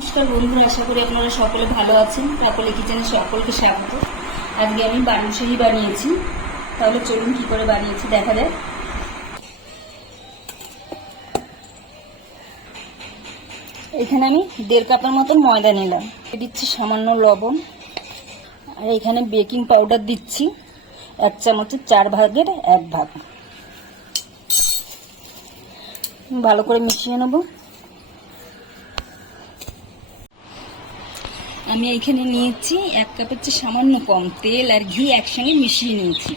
নমস্কার বন্ধুরা, আশা করি আপনারা সকলে ভালো আছেন। কাকলি কিচেনে সকলকে স্বাগত। আজকে আমি বালুশাহী বানিয়েছি। তাহলে চলুন কি করে বানিয়েছি দেখা যায়। এখানে আমি 1.5 কাপের মতন ময়দা নিলাম, দিচ্ছি সামান্য লবণ, আর এখানে বেকিং পাউডার দিচ্ছি 1 চামচের 4 ভাগের 1 ভাগ। ভালো করে মিশিয়ে নেব। আমি এখানে নিয়েছি 1 কাপের চেয়ে সামান্য কম তেল আর ঘি একসঙ্গে মিশিয়ে নিয়েছি।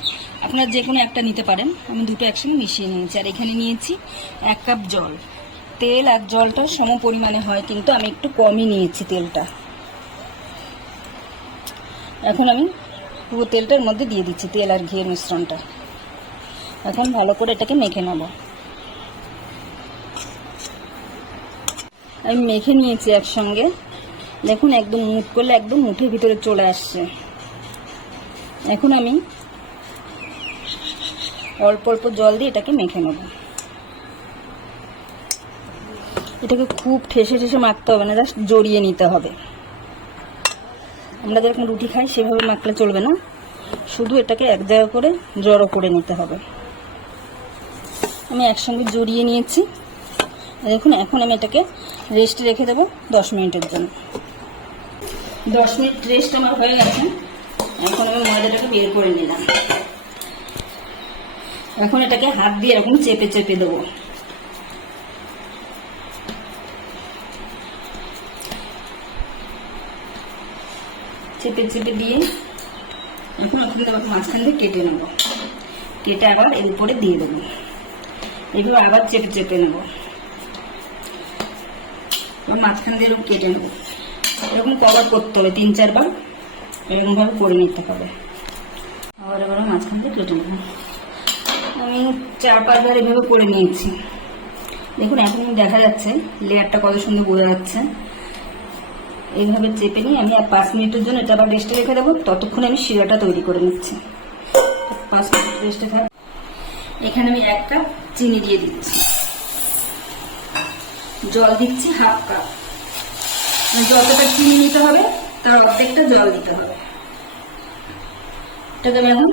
আপনারা যে কোনো একটা নিতে পারেন, আমি দুটো একসঙ্গে মিশিয়ে নিয়েছি। আর এখানে নিয়েছি 1 কাপ জল। তেল আর জলটা সম পরিমাণে হয়, কিন্তু আমি একটু কমই নিয়েছি তেলটা। এখন আমি পুরো তেলটার মধ্যে দিয়ে দিচ্ছি তেল আর ঘিয়ের মিশ্রণটা। এখন ভালো করে এটাকে মেখে নেব। আমি মেখে নিয়েছি একসঙ্গে। দেখুন একদম মুঠ করলে একদম মুঠের ভিতরে চলে আসছে। এখন আমি অল্প অল্প জল দিয়ে এটাকে মেখে নেব। এটাকে খুব ঠেসে ঠেসে মাখতে হবে না, জাস্ট জড়িয়ে নিতে হবে। আমরা যেরকম রুটি খাই সেভাবে মাখলে চলবে না, শুধু এটাকে এক জায়গা করে জড়ো করে নিতে হবে। আমি একসঙ্গে জড়িয়ে নিয়েছি। দেখুন এখন আমি এটাকে রেস্টে রেখে দেবো 10 মিনিটের জন্য। 10 মিনিট রেস্ট আমার হয়ে গেছে। এখন আমি ময়দাটাকে বের করে নিলাম। এখন এটাকে হাত দিয়ে এরকম চেপে চেপে দেবো। চেপে চেপে দিয়ে এখন মাঝখান দিয়ে কেটে নেব। কেটে আবার এর উপরে দিয়ে দেবো। এগুলো আবার চেপে চেপে নেব। মাঝখান দিয়ে এরকম কেটে নেব। এরকম কভার করতে হবে 3-4 বার, এরকম ভাবে করে নিতে হবে। আবার এবার মাঝখান দিয়ে কেটে নেব। আমি 4-5 বার এভাবে করে নিয়েছি। দেখুন এখন দেখা যাচ্ছে লেয়ারটা কত সুন্দর বোঝা যাচ্ছে। এইভাবে চেপে নিয়ে আমি আর 5 মিনিটের জন্য এটা আবার রেস্টে রেখে দেবো। ততক্ষণে আমি শিরাটা তৈরি করে নিচ্ছি। 5 মিনিট রেস্টে থাক। এখানে আমি 1 কাপ চিনি দিয়ে দিচ্ছি। জল দিচ্ছি 1/2 কাপ। যতটা চিনি নিতে হবে তার অর্ধেকটা জল দিতে হবে। এটাকে আমি এখন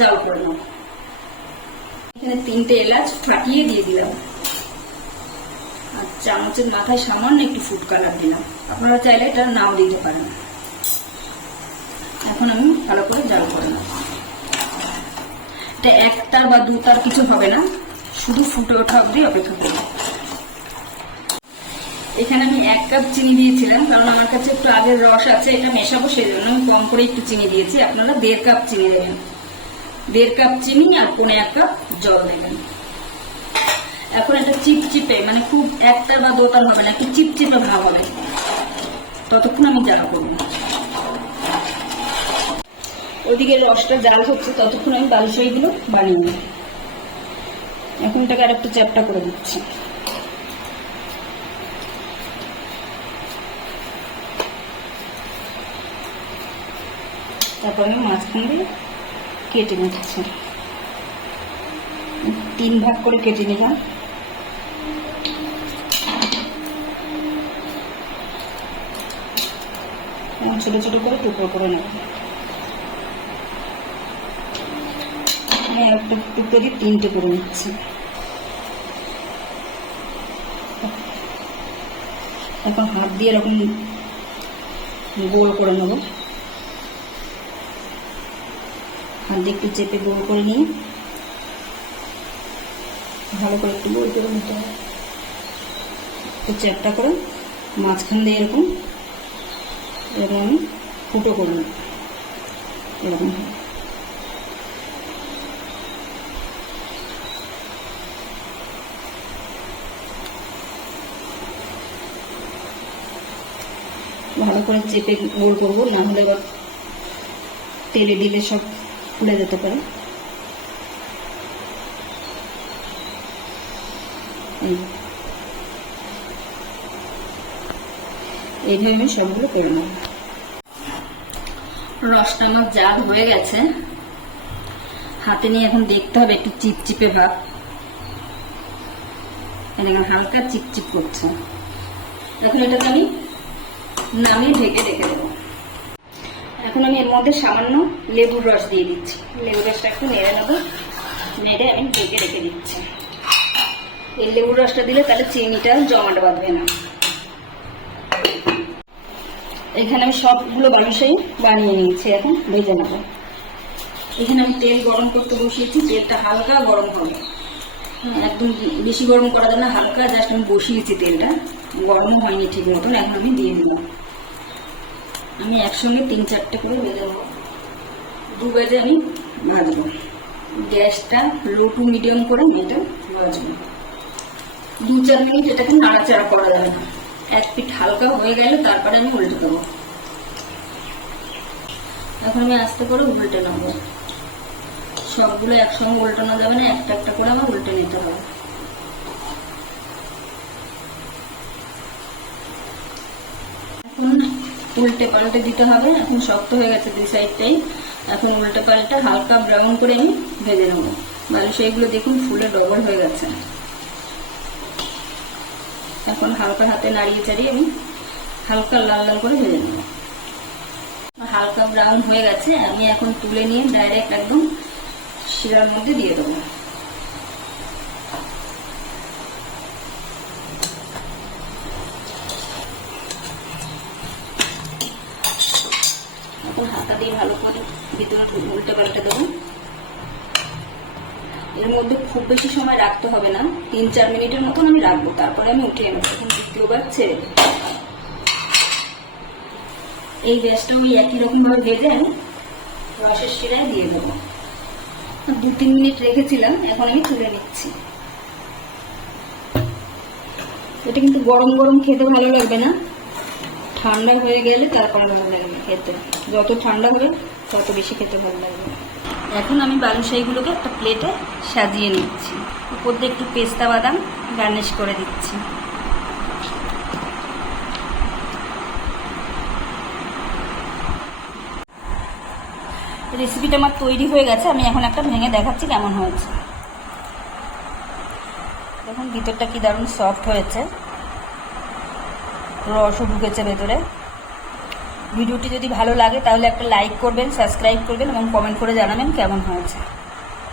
জাল করে নেব। এখানে 3টে এলাচ ফাটিয়ে দিয়ে দিলাম, আর চামচের মাথায় সামান্য একটু ফুড কালার দিলাম। আপনারা চাইলে এটা নাও দিতে পারেন। এখন আমি ভালো করে জাল করে নেব। এটা 1 তার বা 2 তার কিছু হবে না, শুধু ফুটে ওঠা অবধি অপেক্ষা করব। এখানে আমি 1 কাপ চিনি দিয়েছিলাম, কারণ আমার কাছে একটু আগের রস আছে, এটা মেশাবো, সেই জন্য আমি কম করে একটু চিনি দিয়েছি। আপনারা 1.5 কাপ চিনি দেবেন। 1.5 কাপ চিনি আর 1.5 কাপ জল দেবেন। এখন এটা চিপচিপে, মানে খুব 1 তার বা 2 তার হবে না, একটু চিপচিপে ভাব হবে। ততক্ষণ আমি জাল করবো। ওইদিকে রসটা জাল হচ্ছে, ততক্ষণ আমি বালুশাহীগুলো বানিয়ে নেব। এখন এটাকে আর একটু চ্যাপটা করে দিচ্ছি। তারপর আমি মাঝখান দিয়ে কেটে নিচ্ছি। 3 ভাগ করে কেটে নিলাম। ছোট ছোট করে টুকরো করে নেব। আমি একটা টুকরো দিয়ে 3টে করে নিচ্ছি। এখন হাত দিয়ে এরকম গোল করে নেব। হাত দিয়ে একটু চেপে গোল করে নিয়ে ভালো করে একটু গোল করে নিতে হবে। একটু চ্যাপটা করে মাঝখান দিয়ে এরকম এরকম আমি ফুটো করে নেব। এরকম ভালো করে চেপে গোল করবো, না হলে এবার তেলে দিলে সব খুলে যেতে পারে। এইভাবে আমি সবগুলো করে নেব। রসটা আমার জাল হয়ে গেছে। হাতে নিয়ে এখন দেখতে হবে একটু চিপচিপে ভাব। হালকা চিপচিপ করছে। এখন এটাকে আমি নামিয়ে ঢেকে রেখে দেবো। এখন আমি এর মধ্যে সামান্য লেবুর রস দিয়ে দিচ্ছি। লেবুর রসটা একটু নেড়ে নেবো, নেড়ে আমি ঢেকে রেখে দিচ্ছি। এই লেবুর রসটা দিলে তাহলে চিনিটা জমাট বাঁধবে না। এখানে আমি সবগুলো বালুশাহী বানিয়ে নিয়েছি, এখন ভেজে নেব। এখানে আমি তেল গরম করতে বসিয়েছি, তেলটা হালকা গরম হবে, একদম বেশি গরম করা যাবে না, হালকা জাস্ট আমি বসিয়েছি, তেলটা গরম হয়নি ঠিক মতন। এখন আমি দিয়ে দিলাম, আমি একসঙ্গে 3-4টে করে ভেজে নেব, 2 বাজে আমি ভাজবো। গ্যাসটা লো টু মিডিয়াম করে এটা ভাজবো। 2-4 মিনিট এটাকে নাড়াচাড়া করা যাবে না, এক পিঠ হালকা হয়ে গেলে তারপরে আমি উল্টে দেবো। এখন আমি আস্তে করে উল্টে নেবো, সবগুলো একসঙ্গে উল্টানো যাবে না, একটা একটা করে আমার উল্টে নিতে হবে। এখন উল্টে পাল্টে দিতে হবে, এখন শক্ত হয়ে গেছে 2 সাইডটাই। এখন উল্টে পাল্টে হালকা ব্রাউন করে আমি ভেজে নেবো। বালুশাহীগুলো দেখুন ফুলে ডবল হয়ে গেছে। এখন হালকা হাতে নাড়িয়ে চাড়িয়ে আমি হালকা লাল লাল করে ভেজে নেব। হালকা ব্রাউন হয়ে গেছে, আমি এখন তুলে নিয়ে ডাইরেক্ট একদম শিরার মধ্যে দিয়ে দেবো। এখন হাতা দিয়ে ভালো করে ভিতরে উল্টে পাল্টে দেবো। এর মধ্যে খুব বেশি সময় রাখতে হবে না, 3-4 মিনিটের মতন আমি রাখবো, তারপরে আমি উঠিয়ে নেবো। এখন দ্বিতীয়বার ছেড়ে দেবো। এই গ্যাসটা আমি একই রকম ভাবে ভেজে আমি রসের শিরায় দিয়ে দেবো। 2-3 মিনিট রেখেছিলাম, এখন আমি তুলে নিচ্ছি। এটা কিন্তু গরম গরম খেতে ভালো লাগবে না, ঠান্ডা হয়ে গেলে তারপর ভালো লাগবে খেতে। যত ঠান্ডা হবে তত বেশি খেতে ভালো লাগবে। এখন আমি বালুশাহীগুলোকে একটা প্লেটে সাজিয়ে নিচ্ছি, উপর দিয়ে একটু পেস্তা বাদাম গার্নিশ করে দিচ্ছি। রেসিপিটা আমার তৈরি হয়ে গেছে, আমি এখন একটা ভেঙে দেখাচ্ছি কেমন হয়েছে। দেখুন ভিতরটা কি দারুণ সফট হয়েছে, রসও ঢুকেছে ভেতরে। ভিডিওটি যদি ভালো লাগে তাহলে একটা লাইক করবেন, সাবস্ক্রাইব করবেন এবং কমেন্ট করে জানাবেন কেমন হয়েছে।